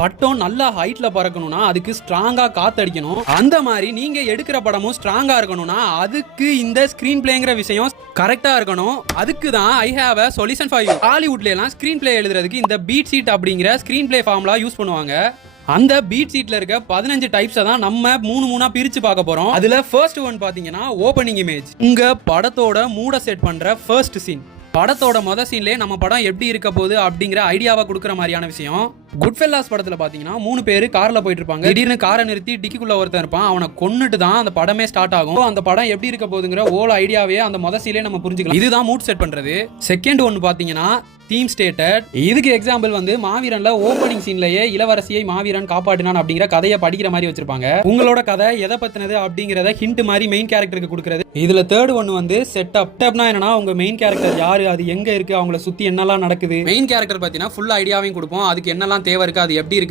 பட்டம் நல்லா ஹைட்ல பறக்கணும்னா அதுக்கு ஸ்ட்ராங்கா காத்தடிக்கணும். அந்த மாதிரி நீங்க எடுக்கிற படமும் ஸ்ட்ராங்கா இருக்கணும்னா அதுக்கு இந்த ஸ்கிரீன் பிளேங்கிற விஷயம் கரெக்டா இருக்கணும். அதுக்கு தான் I have a solution for you. ஹாலிவுட்ல எல்லாம் ஸ்கிரீன் பிளே எழுதுறதுக்கு இந்த பீட் ஷீட் அப்படிங்கிற ஸ்கிரீன் பிளே ஃபார்முலா யூஸ் பண்ணுவாங்க. அந்த பீட் ஷீட்ல இருக்க 15 டைப்ஸை தான் நம்ம மூணா பிரிச்சு பார்க்க போறோம். அதுல ஃபர்ஸ்ட் ஒன் பாத்தீங்கன்னா ஓபனிங் இமேஜ். உங்க படத்தோட மூட செட் பண்ற ஃபர்ஸ்ட் சீன். படத்தோட மொத சீன்லயே நம்ம படம் எப்படி இருக்க போகுது அப்படிங்கிற ஐடியாவை கொடுக்குற மாதிரியான விஷயம். குட்ஃபெல்லாஸ் படத்துல பாத்தீங்கன்னா 3 பேர் கார்ல போயிட்டு இருப்பாங்க. திடீர்னு காரை நிறுத்தி டிக்கிக்குள்ள ஒருத்தன் இருப்பான். அவனை கொன்னுட்டு தான் அந்த படமே ஸ்டார்ட் ஆகும். அந்த படம் எப்படி இருக்க போகுதுங்கிற ஓல ஐடியாவே அந்த மொத சீன்லயே நம்ம புரிஞ்சுக்கலாம். இதுதான் மூட் செட் பண்றது. செகண்ட் ஒன்னு பாத்தீங்கன்னா தீம் ஸ்டேட்டட். இதுக்கு எக்ஸாம்பிள் வந்து மாவீரன்ல ஓப்பனிங் சீன்லயே இளவரசியை மாவீரன் காப்பாற்றினான் அப்படிங்கிற கதையை படிக்கிற மாதிரி வச்சிருப்பாங்க. உங்களோட கதை எதை பத்தினது அப்படிங்கறத ஹிண்ட் மாதிரி மெயின் கேரக்டருக்கு கொடுக்கறது. இதுல தேர்ட் ஒன்னு வந்து செட்டப். செட்டப்னா என்னன்னா உங்க மெயின் கேரக்டர் யாரு, அது எங்க இருக்கு, அவங்கள சுத்தி என்னெல்லாம் நடக்குது. மெயின் கேரக்டர் பாத்தீங்கன்னா ஃபுல் ஐடியாவையும் கொடுப்போம். அதுக்கு என்னெல்லாம் தேவை இருக்கு, அது எப்படி இருக்கு